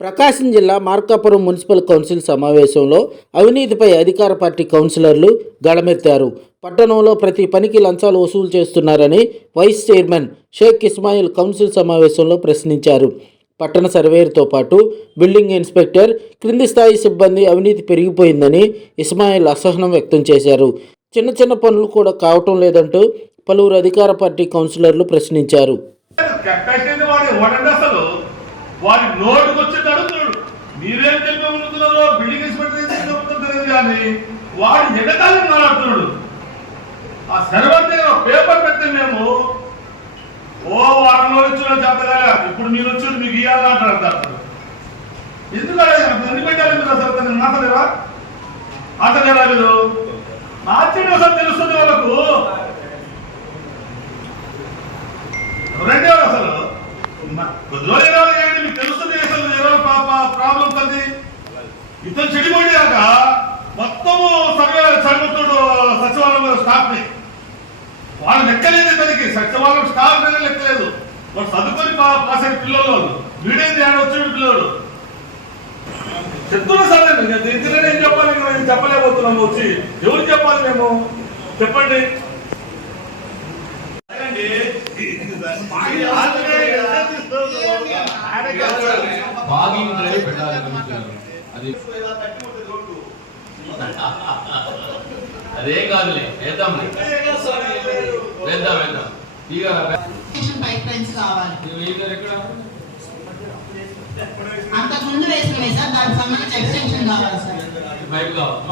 ప్రకాశం జిల్లా Markapuram municipal council సమావేశంలో అవినీతిపై అధికార పార్టీ కౌన్సిలర్లు గళమెత్తారు. పట్టణంలో ప్రతి పనికి లంచాలు వసూలు చేస్తున్నారని vice chairman Sheikh Ismail council సమావేశంలో ప్రశ్నించారు. పట్టణ సర్వేయర్తో పాటు బిల్డింగ్ ఇన్స్పెక్టర్ క్రింది స్థాయి సిబ్బంది అవినీతి పెరిగిపోయిందని ఇస్మాయిల్ అసహనం వ్యక్తం చేశారు. చిన్న చిన్న పనులు కూడా కావటం లేదంటూ పలువురు అధికార పార్టీ కౌన్సిలర్లు ప్రశ్నించారు. వారి వాడు ఎవడండి అసలు నోటుకు వచ్చేది అడుగుతున్నాడు మీరేం చెప్పి ఉంటున్నారో బిల్డింగ్ ఇన్స్పెక్టర్ చెప్తుంది కానీ వాడు ఎగతాళి మాట్లాడుతున్నాడు. ఆ సర్వర్ దగ్గర పేపర్ పెడితే మేము ఓ వారంలో రోజులు ఇచ్చిన ఇప్పుడు మీరు వచ్చి మీకు ఇవ్వాలని అంటారు ఎందుకు అడగాలి? ఎందుకు పెట్టాలి మీరు అసలు తనని మాట్లాడేవా మాట్లాడేవా మీరు మార్చిన అసలు తెలుస్తుంది వాళ్ళకు. రెండే అసలు కొద్ది రోజులు ఎలా చేయండి మీకు తెలుస్తుంది అసలు ఏదో ప్రాబ్లమ్స్ అది ఇతను చెడిపోయాక మొత్తము సర్వే చదువుతుడు సచివాలయం స్టాఫ్ని వాళ్ళు లెక్కలేదు ఇతనికి సచివాలయం స్టాఫ్ మీద లెక్కలేదు వాడు చదువుకొని పాస్ పిల్లలు వీడేం చేయాలి వచ్చిన పిల్లలు చెప్తున్నా సార్ ఇంతలో ఏం చెప్పాలి మేము చెప్పలేకపోతున్నాము వచ్చి ఎవరు చెప్పాలి మేము చెప్పండి బాగింగ్ డ్రైవ్ పెట్టాలి. అది అదే కాదులే వేద్దాం వేద్దాం. వేద్దాం. ఇక ఎక్స్టెన్షన్ పైప్ లైన్స్ కావాలి ఎక్కడ? అంతకు ముందు వేసిన సార్ దానికి సంబంధించి ఎక్స్టెన్షన్ కావాలి సార్. బయట కావాలి.